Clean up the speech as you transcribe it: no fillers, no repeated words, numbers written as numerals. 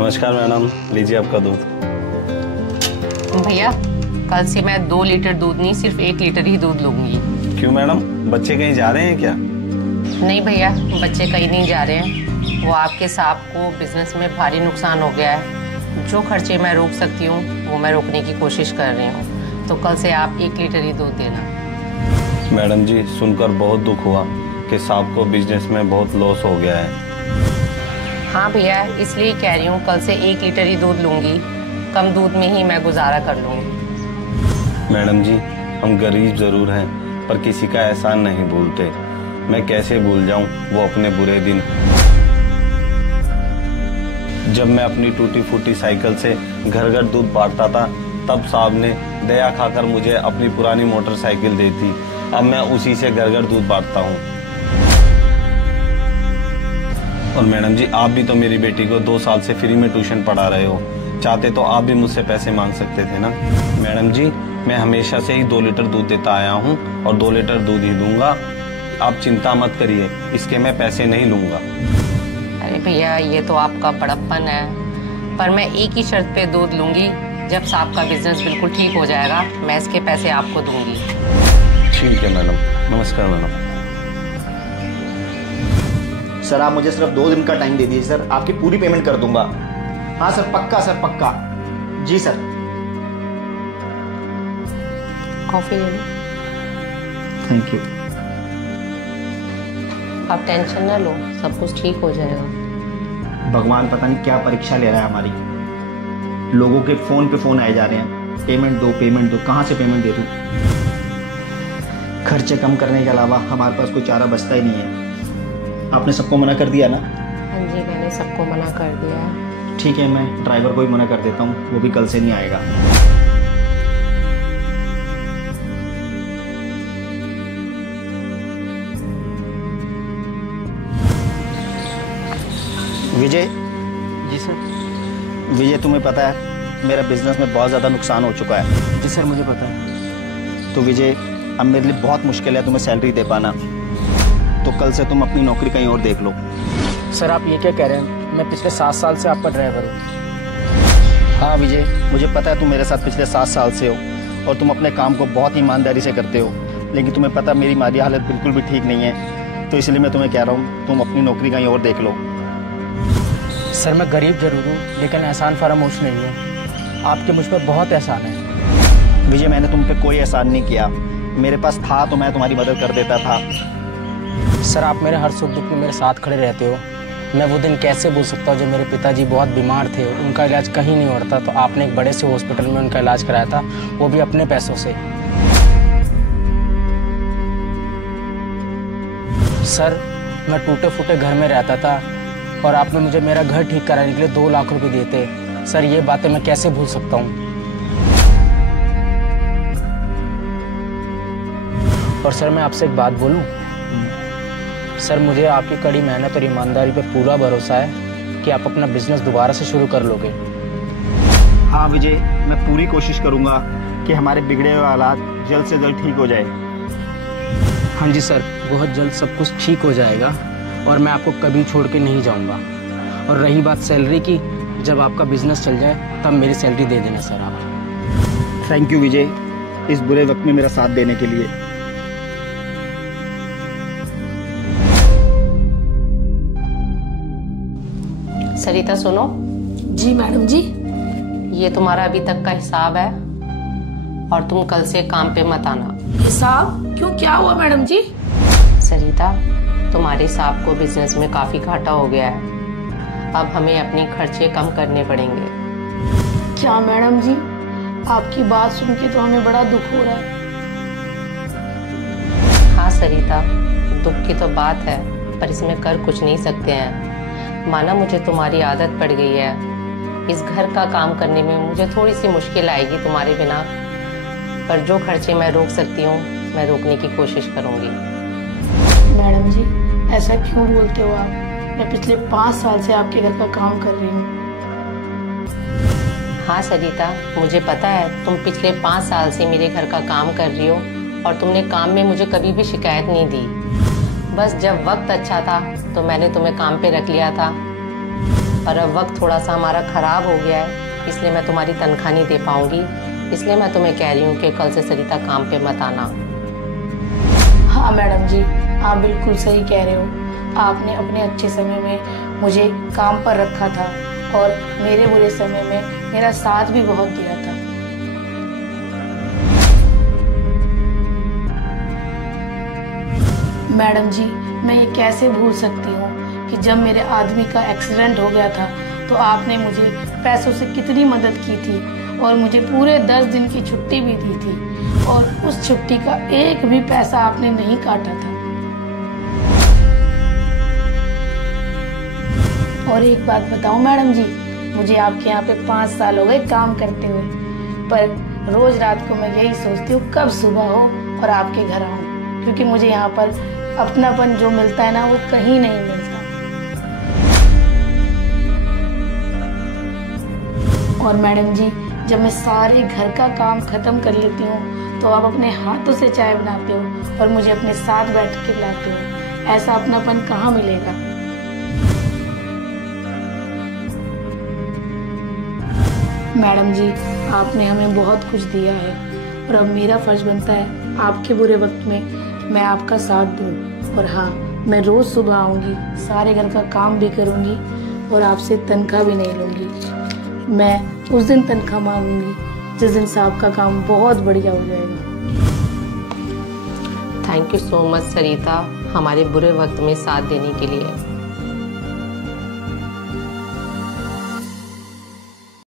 नमस्कार मैडम, लीजिए आपका दूध। भैया, कल से मैं 2 लीटर दूध नहीं, सिर्फ 1 लीटर ही दूध लूंगी। क्यों मैडम, बच्चे कहीं जा रहे हैं क्या? नहीं भैया, बच्चे कहीं नहीं जा रहे हैं। वो आपके साहब को बिजनेस में भारी नुकसान हो गया है। जो खर्चे मैं रोक सकती हूँ वो मैं रोकने की कोशिश कर रही हूँ। तो कल से आप 1 लीटर ही दूध देना। मैडम जी, सुनकर बहुत दुख हुआ कि साहब को बिजनेस में बहुत लॉस हो गया है। हाँ भैया, इसलिए कह रही हूँ कल से 1 लीटर ही दूध लूंगी। कम दूध में ही मैं गुजारा कर लूँगी। मैडम जी, हम गरीब जरूर हैं पर किसी का एहसान नहीं भूलते। मैं कैसे भूल जाऊं वो अपने बुरे दिन, जब मैं अपनी टूटी फूटी साइकिल से घर घर दूध बांटता था। तब साहब ने दया खाकर मुझे अपनी पुरानी मोटरसाइकिल दी थी। अब मैं उसी से घर घर दूध बांटता हूँ। और मैडम जी, आप भी तो मेरी बेटी को 2 साल से फ्री में ट्यूशन पढ़ा रहे हो। चाहते तो आप भी मुझसे पैसे मांग सकते थे ना। मैडम जी, मैं हमेशा से ही 2 लीटर दूध देता आया हूँ और 2 लीटर दूध ही दूंगा। आप चिंता मत करिए, इसके मैं पैसे नहीं लूंगा। अरे भैया, ये तो आपका बड़प्पन है, पर मैं एक ही शर्त पे दूध लूंगी। जब साहब का बिजनेस बिल्कुल ठीक हो जाएगा, मैं इसके पैसे आपको दूंगी। ठीक है मैडम। नमस्कार मैडम। सर, आप मुझे सिर्फ 2 दिन का टाइम दे दीजिए सर, आपकी पूरी पेमेंट कर दूंगा। हाँ सर, पक्का सर, पक्का। जी सर। कॉफी ले लो। Thank you. आप टेंशन ना लो, सब कुछ ठीक हो जाएगा। भगवान पता नहीं क्या परीक्षा ले रहा है हमारी। लोगों के फोन पे फोन आए जा रहे हैं, पेमेंट दो पेमेंट दो। कहाँ से पेमेंट दे दूं? खर्चे कम करने के अलावा हमारे पास कोई चारा बचता ही नहीं है। आपने सबको मना कर दिया ना? हाँ जी, मैंने सबको मना कर दिया है। ठीक है, मैं ड्राइवर को ही मना कर देता हूँ, वो भी कल से नहीं आएगा। विजय। जी सर। विजय, तुम्हें पता है मेरा बिजनेस में बहुत ज़्यादा नुकसान हो चुका है। जी सर, मुझे पता है। तो विजय, अब मेरे लिए बहुत मुश्किल है तुम्हें सैलरी दे पाना। तो कल से तुम अपनी नौकरी कहीं और देख लो। सर, आप ये क्या कह रहे हैं? मैं पिछले 7 साल से आपका ड्राइवर हूँ। हाँ विजय, मुझे पता है तुम मेरे साथ पिछले 7 साल से हो और तुम अपने काम को बहुत ईमानदारी से करते हो। लेकिन तुम्हें पता मेरी माली हालत बिल्कुल भी ठीक नहीं है। तो इसलिए मैं तुम्हें कह रहा हूँ, तुम अपनी नौकरी कहीं और देख लो। सर, मैं गरीब जरूर हूँ लेकिन एहसान फरामोश नहीं हूँ। आपके मुझ पर बहुत एहसान है। विजय, मैंने तुम पे कोई एहसान नहीं किया। मेरे पास था तो मैं तुम्हारी मदद कर देता था। सर, आप मेरे हर सुख दुख में मेरे साथ खड़े रहते हो। मैं वो दिन कैसे भूल सकता हूँ जब मेरे पिताजी बहुत बीमार थे, उनका इलाज कहीं नहीं हो रहा था, तो आपने एक बड़े से हॉस्पिटल में उनका इलाज कराया था, वो भी अपने पैसों से। सर, मैं टूटे फूटे घर में रहता था और आपने मुझे मेरा घर ठीक कराने के लिए 2 लाख रुपए दिए थे। सर, ये बातें मैं कैसे भूल सकता हूँ? और सर, मैं आपसे एक बात बोलूँ? सर, मुझे आपकी कड़ी मेहनत और ईमानदारी पे पूरा भरोसा है कि आप अपना बिजनेस दोबारा से शुरू कर लोगे। हाँ विजय, मैं पूरी कोशिश करूंगा कि हमारे बिगड़े हुए हालात जल्द से जल्द ठीक हो जाए। हाँ जी सर, बहुत जल्द सब कुछ ठीक हो जाएगा और मैं आपको कभी छोड़ के नहीं जाऊंगा। और रही बात सैलरी की, जब आपका बिजनेस चल जाए तब मेरी सैलरी दे देना सर आप। थैंक यू विजय, इस बुरे वक्त में मेरा साथ देने के लिए। सरिता सुनो। जी मैडम जी। ये तुम्हारा अभी तक का हिसाब है और तुम कल से काम पे मत आना। हिसाब क्यों, क्या हुआ मैडम जी? सरिता, तुम्हारे साहब को बिजनेस में काफी घाटा हो गया है। अब हमें अपने खर्चे कम करने पड़ेंगे। क्या मैडम जी, आपकी बात सुन के तो हमें बड़ा दुख हो रहा है। हाँ सरिता, दुख की तो बात है पर इसमें कर कुछ नहीं सकते हैं। माना मुझे तुम्हारी आदत पड़ गई है, इस घर का काम करने में मुझे थोड़ी सी मुश्किल आएगी तुम्हारे बिना, पर जो खर्चे मैं रोक सकती हूँ मैं रोकने की कोशिश करूँगी। मैडम जी, ऐसा क्यों बोलते हो आप? मैं पिछले 5 साल से आपके घर का काम कर रही हूँ। हाँ सरिता, मुझे पता है तुम पिछले 5 साल से मेरे घर का काम कर रही हो और तुमने काम में मुझे कभी भी शिकायत नहीं दी। बस जब वक्त अच्छा था तो मैंने तुम्हें काम पे रख लिया था। और अब वक्त थोड़ा सा हमारा ख़राब हो गया है, इसलिए मैं तुम्हारी तनख्वाह नहीं दे पाऊँगी। इसलिए मैं तुम्हें कह रही हूँ कि कल से सरिता काम पे मत आना। हाँ मैडम जी, आप बिल्कुल सही कह रहे हो। आपने अपने अच्छे समय में मुझे काम पर रखा था और मेरे बुरे समय में मेरा साथ भी बहुत दिया था। मैडम जी, मैं ये कैसे भूल सकती हूँ कि जब मेरे आदमी का एक्सीडेंट हो गया था तो आपने मुझे पैसों से कितनी मदद की थी और मुझे पूरे 10 दिन की छुट्टी भी दी थी और उस छुट्टी का एक भी पैसा आपने नहीं काटा था। और एक बात बताऊं मैडम जी, मुझे आपके यहाँ पे 5 साल हो गए काम करते हुए, पर रोज रात को मैं यही सोचती हूँ कब सुबह हो और आपके घर आऊं, क्योंकि मुझे यहाँ पर अपनापन जो मिलता है ना वो कहीं नहीं मिलता। और मैडम जी, जब मैं सारे घर का काम खत्म कर लेती हूँ तो आप अपने हाथों से चाय बनाते हो और मुझे अपने साथ बैठ के पिलाते हो। ऐसा अपनापन कहाँ मिलेगा। मैडम जी, आपने हमें बहुत कुछ दिया है और अब मेरा फर्ज बनता है आपके बुरे वक्त में मैं आपका साथ दूं। और हाँ, मैं रोज सुबह आऊंगी, सारे घर का काम भी करूंगी और आपसे तनख्वाह भी नहीं लूंगी। मैं उस दिन तनख्वाह मांगूंगी जिस दिन साहब का काम बहुत बढ़िया हो जाएगा। थैंक यू सो मच सरिता, हमारे बुरे वक्त में साथ देने के लिए।